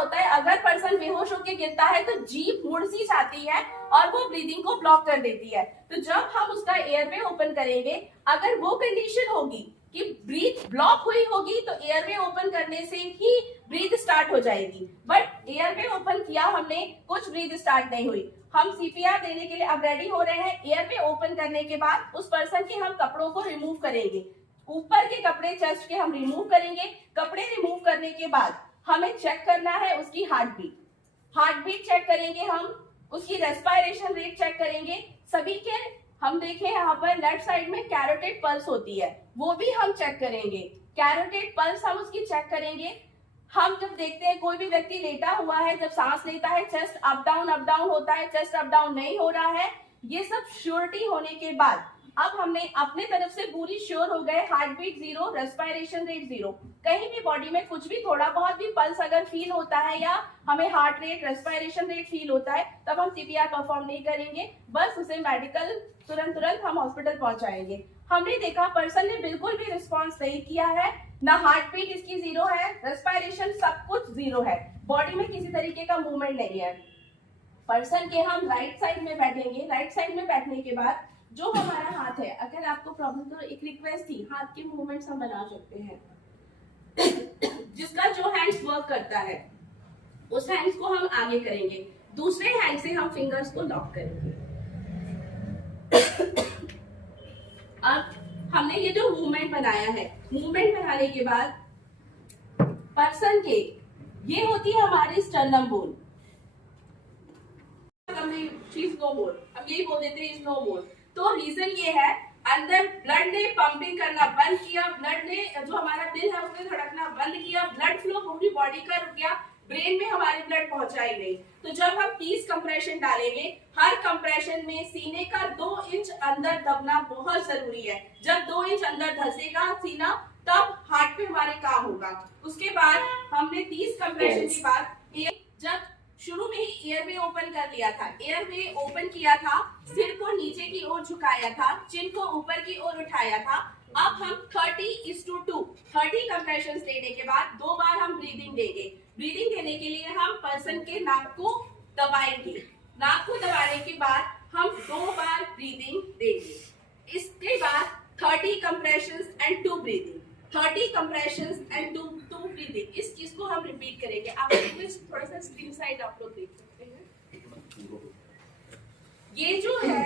होता है, अगर पर्सन बेहोश होकर गिरता है तो जीभ मुड़ सी जाती है और वो ब्रीदिंग को ब्लॉक कर देती है। तो जब हम उसका एयरवे ओपन करेंगे, अगर वो कंडीशन होगी कि ब्रीथ ब्लॉक हुई होगी तो एयरवे ओपन करने से ही ब्रीथ स्टार्ट हो जाएगी। बट एयरवे ओपन किया हमने, कुछ ब्रीथ स्टार्ट नहीं हुई। हम सीपीआर देने के लिए अब रेडी हो रहे हैं। एयरवे ओपन करने के बाद उस पर्सन के हम कपड़ों को रिमूव करेंगे। ऊपर के कपड़े चेस्ट के हम रिमूव करेंगे। कपड़े रिमूव करने के बाद हमें चेक करना है उसकी हार्ट बीट चेक करेंगे, हम उसकी रेस्पिरेशन रेट चेक करेंगे। सभी के हम देखें यहाँ पर लेफ्ट साइड में कैरोटिड पल्स होती है, वो भी हम चेक करेंगे। कैरोटिड पल्स हम उसकी चेक करेंगे। हम जब देखते हैं कोई भी व्यक्ति लेटा हुआ है, जब सांस लेता है चेस्ट अप डाउन होता है, चेस्ट अप डाउन नहीं हो रहा है, ये सब श्योरिटी होने के बाद अब हमने अपने तरफ से पूरी श्योर हो गए, हार्ट बीट 0, रेस्पिरेशन रेट 0। कहीं भी बॉडी में कुछ भी थोड़ा बहुत भी पल्स अगर फील होता है या हमें heart rate respiration rate feel होता है, तब हम सीपीआर परफॉर्म नहीं करेंगे, बस उसे मेडिकल तुरंत हम हॉस्पिटल पहुंचाएंगे। हमने देखा पर्सन ने बिल्कुल भी रिस्पॉन्स नहीं किया है, ना हार्ट बीट इसकी 0 है, रेस्पिरेशन सब कुछ 0 है, बॉडी में किसी तरीके का मूवमेंट नहीं है। पर्सन के हम राइट साइड में बैठेंगे। राइट साइड में बैठने के बाद जो हमारा हाथ है, अगर आपको प्रॉब्लम तो एक रिक्वेस्ट थी, हाथ के मूवमेंट्स हम बना सकते हैं। जिसका जो हैंड्स वर्क करता है उस हैंड्स को हम आगे करेंगे, दूसरे हैंड से हम फिंगर्स को लॉक करेंगे। अब हमने ये जो मूवमेंट बनाया है, मूवमेंट बनाने के बाद पर्सन के ये होती है हमारी स्टर्नम बोन, अब यही बोल देते हैं नो मोर। तो रीजन ये है, अंदर ब्लड ने पंपिंग करना बंद किया, ब्लड ने जो हमारा दिल है उसने धड़कना बंद किया, ब्लड फ्लो पूरी बॉडी का रुक गया, ब्रेन में हमारी ब्लड पहुंचा ही नहीं। तो जब हम 30 कंप्रेशन डालेंगे, हर कंप्रेशन में सीने का 2 इंच अंदर दबना बहुत जरूरी है। जब 2 इंच अंदर धसेगा सीना, तब हार्ट पे हमारे काम होगा। उसके बाद हमने 30 कंप्रेशन के बाद जब शुरू में ही एयरवे ओपन कर लिया था, एयरवे ओपन किया था, सिर को नीचे की ओर झुकाया था, चिन को ऊपर की ओर उठाया था। अब हम 30:2 30 कंप्रेशंस लेने के बाद 2 बार हम ब्रीदिंग देंगे। ब्रीदिंग देने के लिए हम पर्सन के नाक को दबाएंगे। नाक को दबाने के बाद हम 2 बार ब्रीदिंग देंगे। इसके बाद 30 compressions and 2 breathing, 30 compressions and 2 breathing. इस चीज को हम रिपीट करेंगे। आप थोड़ा सा स्क्रीन साइड आप लोग देख सकते हैं। ये जो है,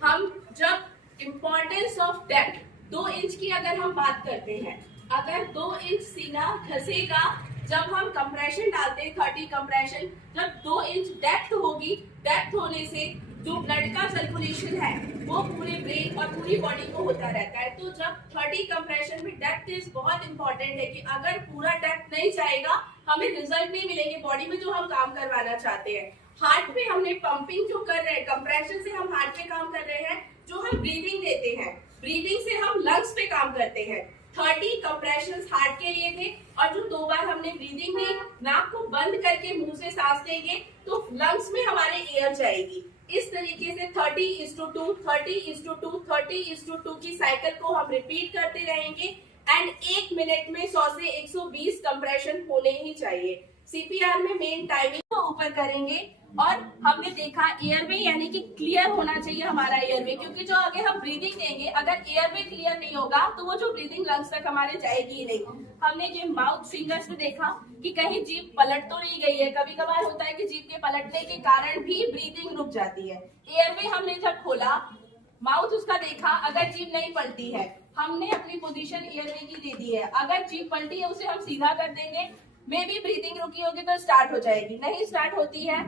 हम जब इम्पोर्टेंस ऑफ डेप्थ 2 इंच की अगर हम बात करते हैं, अगर 2 इंच सीना धसेगा जब हम कंप्रेशन डालते हैं, 30 कंप्रेशन, जब 2 इंच डेप्थ होगी, डेप्थ होने से जो ब्लड का सर्कुलेशन है वो पूरे ब्रेन और पूरी बॉडी को होता रहता है। तो जब 30 कंप्रेशन में डेप्थ इज बहुत इंपॉर्टेंट है कि अगर पूरा डेप्थ नहीं जाएगा हमें रिजल्ट नहीं मिलेंगे बॉडी में जो हम काम करवाना चाहते हैं। हार्ट पे हमने पंपिंग जो कर रहे हैं, कंप्रेशन से हम हार्ट पे काम कर रहे हैं, जो हम ब्रीदिंग देते हैं, ब्रीदिंग से हम लंग्स पे काम करते हैं। 30 कंप्रेशंस हार्ट के लिए थे और जो 2 बार हमने ब्रीदिंग दी, नाक को बंद करके मुंह से सांस लेंगे तो लंग्स में हमारे एयर जाएगी। इस तरीके से 30:2 30:2 30:2 की साइकिल को हम रिपीट करते रहेंगे एंड 1 मिनट में 100 से 120 कंप्रेशन होने ही चाहिए। सीपीआर में मेन टाइमिंग को ऊपर करेंगे और हमने देखा एयरवे यानी कि क्लियर होना चाहिए हमारा एयरवे, क्योंकि जो आगे हम ब्रीदिंग देंगे अगर एयरवे क्लियर नहीं होगा तो वो जो ब्रीदिंग लंग्स तक हमारे जाएगी ही नहीं। हमने ये माउथ फिंगर से देखा कि कहीं जीभ पलट तो नहीं गई है। कभी कभार होता है कि जीभ के पलटने के कारण भी ब्रीदिंग रुक जाती है। एयरवे हमने जब खोला, माउथ उसका देखा, अगर जीभ नहीं पलटी है, हमने अपनी पोजीशन एयरवे की दे दी है। अगर जीभ पलटी है उसे हम सीधा कर देंगे, मे बी ब्रीदिंग रुकी होगी तो स्टार्ट हो जाएगी, नहीं स्टार्ट होती है।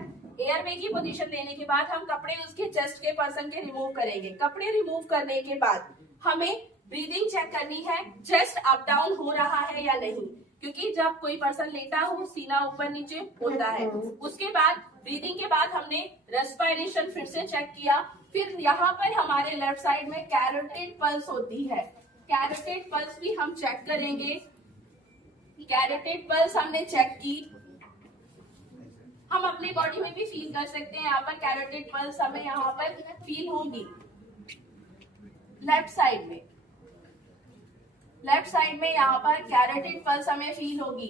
एयरवे की पोजीशन देने के बाद हम कपड़े उसके चेस्ट के पर्सन के रिमूव करेंगे। कपड़े रिमूव करने के बाद हमें ब्रीदिंग चेक करनी है, चेस्ट अप डाउन हो रहा है या नहीं, क्योंकि जब कोई पर्सन लेटा हो सीना ऊपर नीचे होता है। उसके बाद ब्रीदिंग के बाद हमने रेस्पिरेशन फिर से चेक किया। फिर यहाँ पर हमारे लेफ्ट साइड में कैरोटिड पल्स होती है, कैरोटिड पल्स भी हम चेक करेंगे। कैरोटिड पल्स हमने चेक की, हम अपनी बॉडी में भी फील कर सकते हैं। यहाँ पर कैरोटिड पल्स हमें यहाँ पर फील होगी लेफ्ट साइड में, लेफ्ट साइड में यहाँ पर कैरोटिड पल्स हमें फील होगी।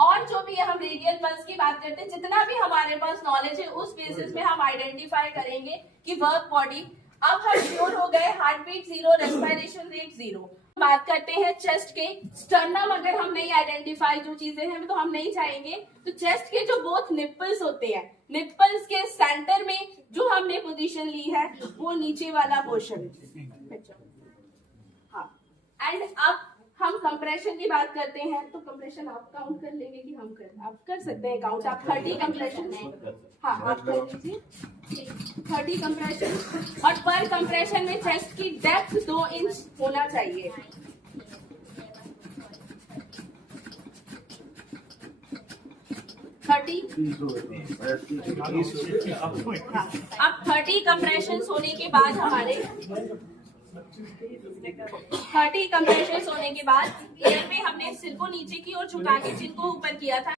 और जो भी हम रेडियल पल्स की बात करते हैं, जितना भी हमारे पास नॉलेज है उस बेसिस में हम आइडेंटिफाई करेंगे कि वर्क बॉडी। अब हम श्योर हो गए हार्ट बीट 0, रेस्पिरेशन रेट 0। बात करते हैं चेस्ट के। स्टर्नम अगर हम नहीं आइडेंटिफाई जो चीजें हैं तो हम नहीं चाहेंगे। तो चेस्ट के जो बोथ निप्पल्स होते हैं, निप्पल्स के सेंटर में जो हमने पोजीशन ली है वो नीचे वाला पोर्शन। हाँ, एंड अब हम कंप्रेशन की बात करते हैं। तो कंप्रेशन आप काउंट कर लेंगे कि आप कर सकते हैं काउंट। आप 30 कंप्रेशन, हाँ आप कर लीजिए 30 कंप्रेशन। और पर कंप्रेशन में चेस्ट की डेप्थ 2 इंच होना चाहिए। अब 30 कंप्रेशन होने के बाद हमारे 30 कंप्रेशन होने के बाद एयर में हमने सिर को नीचे की ओर झुका के चिन को ऊपर किया था।